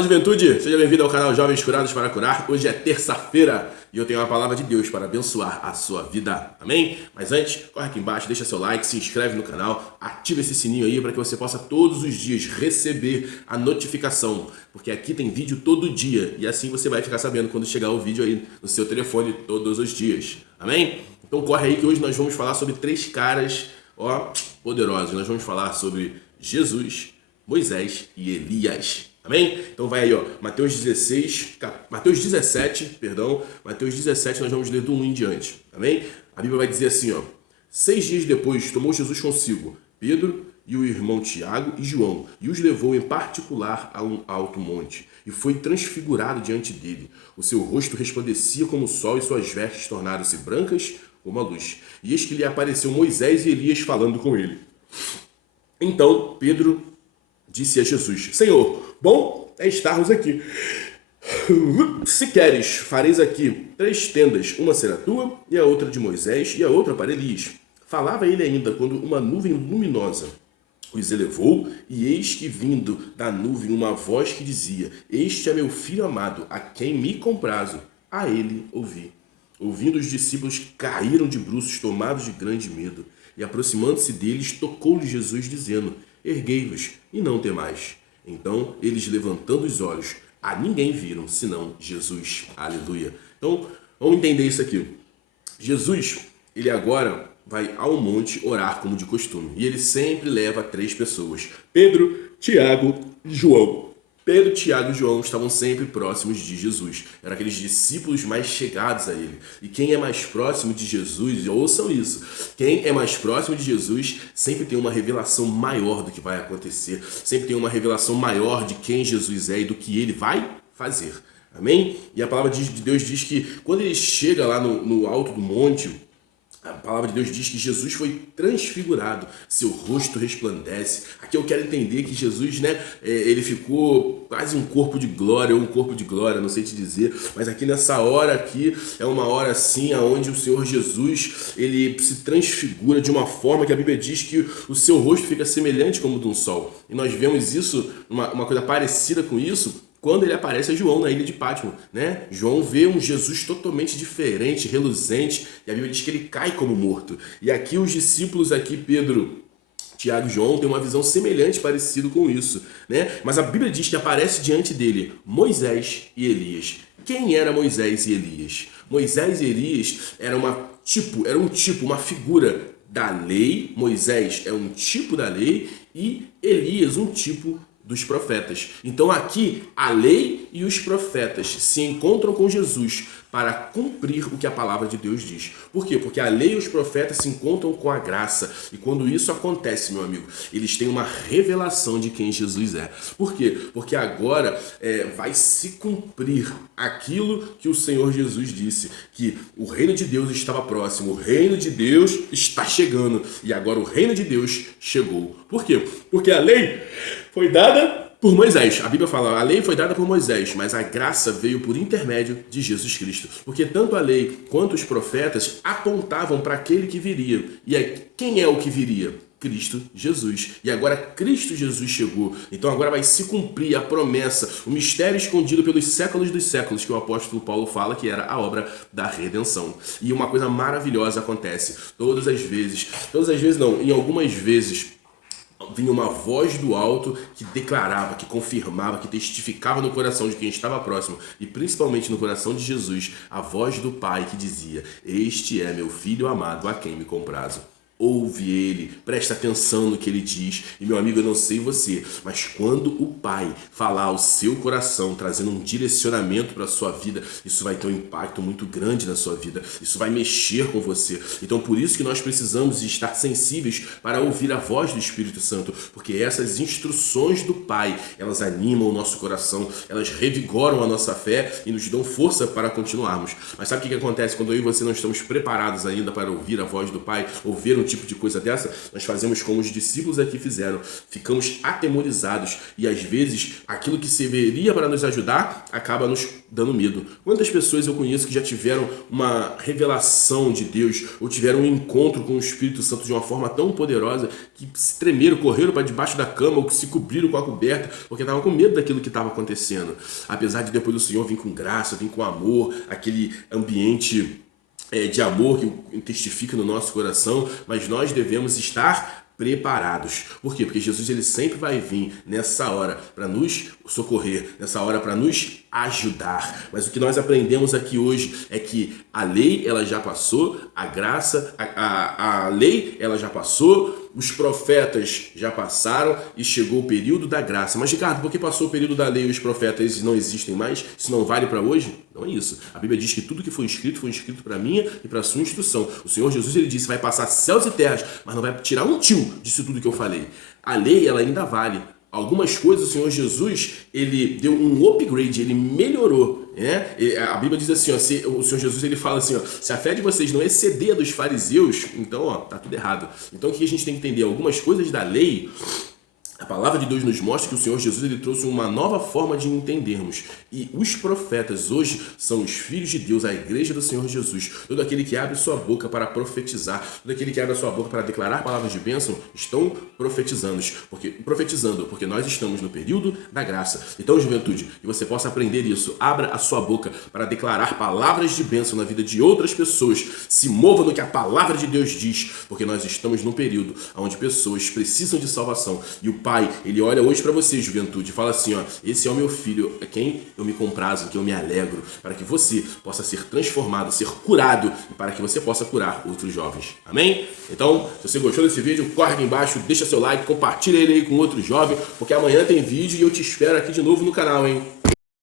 Fala, juventude! Seja bem-vindo ao canal Jovens Curados para Curar. Hoje é terça-feira e eu tenho uma palavra de Deus para abençoar a sua vida. Amém? Mas antes, corre aqui embaixo, deixa seu like, se inscreve no canal, ativa esse sininho aí para que você possa todos os dias receber a notificação. Porque aqui tem vídeo todo dia e assim você vai ficar sabendo quando chegar o vídeo aí no seu telefone todos os dias. Amém? Então corre aí que hoje nós vamos falar sobre três caras, poderosos. Nós vamos falar sobre Jesus, Moisés e Elias. Amém? Então vai aí, Mateus 17, nós vamos ler do 1 em diante. Amém? A Bíblia vai dizer assim, 6 dias depois, tomou Jesus consigo Pedro e o irmão Tiago e João, e os levou em particular a um alto monte, e foi transfigurado diante dele. O seu rosto resplandecia como o sol, e suas vestes tornaram-se brancas como a luz. E eis que lhe apareceu Moisés e Elias falando com ele. Então Pedro disse a Jesus: Senhor, bom é estarmos aqui. Se queres, fareis aqui 3 tendas, uma será tua, e a outra de Moisés, e a outra para Elias. Falava ele ainda, quando uma nuvem luminosa os elevou, e eis que vindo da nuvem uma voz que dizia: Este é meu filho amado, a quem me comprazo, a ele ouvi. Ouvindo, os discípulos caíram de bruços, tomados de grande medo, e aproximando-se deles, tocou-lhe Jesus, dizendo: Erguei-vos, e não temais. Então, eles levantando os olhos, a ninguém viram, senão Jesus. Aleluia. Então, vamos entender isso aqui. Jesus, ele agora vai ao monte orar como de costume. E ele sempre leva 3 pessoas. Pedro, Tiago e João. Pedro, Tiago e João estavam sempre próximos de Jesus. Eram aqueles discípulos mais chegados a ele. E quem é mais próximo de Jesus, ouçam isso, quem é mais próximo de Jesus sempre tem uma revelação maior do que vai acontecer. Sempre tem uma revelação maior de quem Jesus é e do que ele vai fazer. Amém? E a palavra de Deus diz que quando ele chega lá no alto do monte, a palavra de Deus diz que Jesus foi transfigurado, seu rosto resplandece. Aqui eu quero entender que Jesus, ele ficou quase um corpo de glória, ou um corpo de glória, não sei te dizer, mas aqui nessa hora aqui, é uma hora assim, onde o Senhor Jesus, ele se transfigura de uma forma que a Bíblia diz que o seu rosto fica semelhante como de um sol. E nós vemos isso, uma coisa parecida com isso, quando ele aparece a João na ilha de Pátimo, né? João vê um Jesus totalmente diferente, reluzente, e a Bíblia diz que ele cai como morto. E aqui os discípulos, Pedro, Tiago e João, têm uma visão semelhante, parecida com isso, né? Mas a Bíblia diz que aparece diante dele Moisés e Elias. Quem era Moisés e Elias? Moisés e Elias era uma figura da lei. Moisés é um tipo da lei e Elias um tipo dos profetas. Então aqui a lei e os profetas se encontram com Jesus para cumprir o que a palavra de Deus diz. Por quê? Porque a lei e os profetas se encontram com a graça. E quando isso acontece, meu amigo, eles têm uma revelação de quem Jesus é. Por quê? Porque agora vai se cumprir aquilo que o Senhor Jesus disse, que o reino de Deus estava próximo, o reino de Deus está chegando, e agora o reino de Deus chegou. Por quê? Porque a lei foi dada por Moisés. A Bíblia fala, a lei foi dada por Moisés, mas a graça veio por intermédio de Jesus Cristo. Porque tanto a lei quanto os profetas apontavam para aquele que viria. E quem é o que viria? Cristo Jesus. E agora Cristo Jesus chegou. Então agora vai se cumprir a promessa, o mistério escondido pelos séculos dos séculos, que o apóstolo Paulo fala que era a obra da redenção. E uma coisa maravilhosa acontece. Em algumas vezes, vinha uma voz do alto que declarava, que confirmava, que testificava no coração de quem estava próximo, e principalmente no coração de Jesus, a voz do Pai que dizia: Este é meu filho amado, a quem me comprazo. Ouve ele, presta atenção no que ele diz. E meu amigo, eu não sei você, mas quando o Pai falar ao seu coração, trazendo um direcionamento para a sua vida, isso vai ter um impacto muito grande na sua vida. Isso vai mexer com você. Então por isso que nós precisamos estar sensíveis para ouvir a voz do Espírito Santo, porque essas instruções do Pai, elas animam o nosso coração, elas revigoram a nossa fé e nos dão força para continuarmos. Mas sabe o que acontece quando eu e você não estamos preparados ainda para ouvir a voz do Pai, ouvir um tipo de coisa dessa, nós fazemos como os discípulos aqui fizeram. Ficamos atemorizados e às vezes aquilo que serviria para nos ajudar acaba nos dando medo. Quantas pessoas eu conheço que já tiveram uma revelação de Deus ou tiveram um encontro com o Espírito Santo de uma forma tão poderosa que se tremeram, correram para debaixo da cama ou que se cobriram com a coberta porque estavam com medo daquilo que estava acontecendo. Apesar de depois o Senhor vir com graça, vir com amor, aquele ambiente de amor que testifica no nosso coração, mas nós devemos estar preparados. Por quê? Porque Jesus ele sempre vai vir nessa hora para nos socorrer, nessa hora para nos ajudar. Mas o que nós aprendemos aqui hoje é que a lei ela já passou, a graça, a lei ela já passou, os profetas já passaram e chegou o período da graça. Mas Ricardo, por que passou o período da lei e os profetas não existem mais? Isso não vale para hoje? Não é isso. A Bíblia diz que tudo que foi escrito para minha e para a sua instrução. O Senhor Jesus ele disse, vai passar céus e terras, mas não vai tirar um tio disso tudo que eu falei. A lei ela ainda vale. Algumas coisas o Senhor Jesus, ele deu um upgrade, ele melhorou, né? A Bíblia diz assim, ó, o Senhor Jesus ele fala assim, ó, se a fé de vocês não exceder a dos fariseus, então, ó, tá tudo errado. Então, o que a gente tem que entender? Algumas coisas da lei, a palavra de Deus nos mostra que o Senhor Jesus ele trouxe uma nova forma de entendermos. E os profetas hoje são os filhos de Deus, a igreja do Senhor Jesus. Todo aquele que abre sua boca para profetizar, todo aquele que abre a sua boca para declarar palavras de bênção, estão profetizando, porque nós estamos no período da graça. Então, juventude, que você possa aprender isso, abra a sua boca para declarar palavras de bênção na vida de outras pessoas. Se mova no que a palavra de Deus diz, porque nós estamos num período onde pessoas precisam de salvação. E o Pai, ele olha hoje para você, juventude, e fala assim, ó, esse é o meu filho, é quem eu me comprazo, que eu me alegro, para que você possa ser transformado, ser curado, e para que você possa curar outros jovens. Amém? Então, se você gostou desse vídeo, corre aqui embaixo, deixa seu like, compartilha ele aí com outro jovem, porque amanhã tem vídeo e eu te espero aqui de novo no canal, hein?